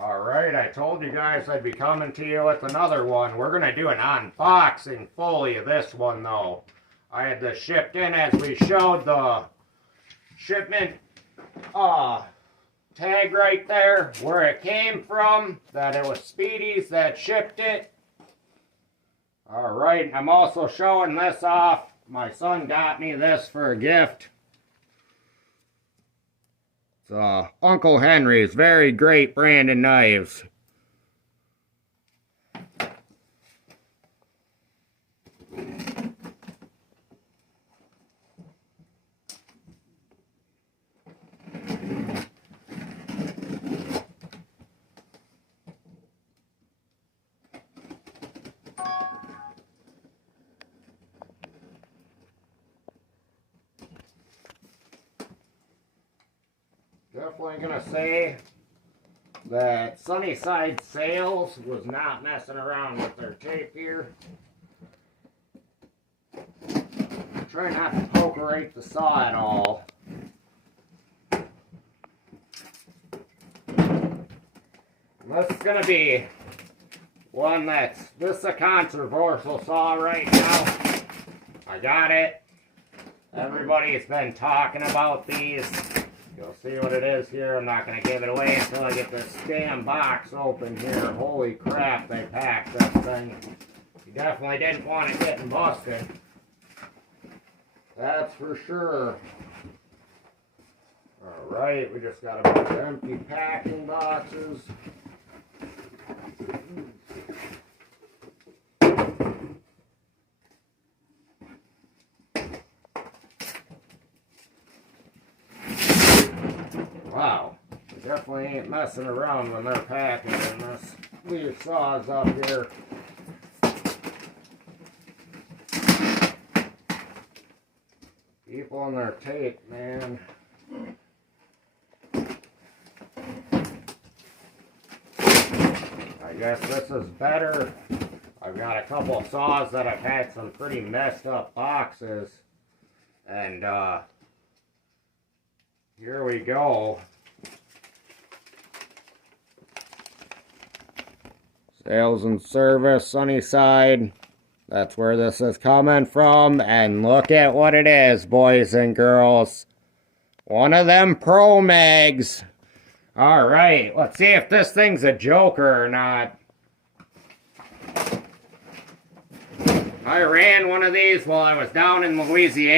Alright, I told you guys I'd be coming to you with another one. We're going to do an unboxing fully of this one, though. I had this shipped in as we showed the shipment tag right there, where it came from, that it was Speedy's that shipped it. Alright, I'm also showing this off. My son got me this for a gift. It's Uncle Henry's very great brand of knives. Definitely gonna say that Sunnyside Sales was not messing around with their tape here. Try not to pokerate the saw at all. This is gonna be one this is a controversial saw right now. I got it. Everybody's been talking about these. You'll see what it is here. I'm not going to give it away until I get this damn box open here. Holy crap, they packed that thing. You definitely didn't want it getting busted. That's for sure. Alright, we just got a bunch of empty packing boxes. Wow, they definitely ain't messing around when they're packing this. Leave saws up here. People on their tape, man. I guess this is better. I've got a couple of saws that have had some pretty messed up boxes. And, here we go. Sales and service, Sunnyside. That's where this is coming from. And look at what it is, boys and girls. One of them Pro Mags. Alright, let's see if this thing's a joker or not. I ran one of these while I was down in Louisiana.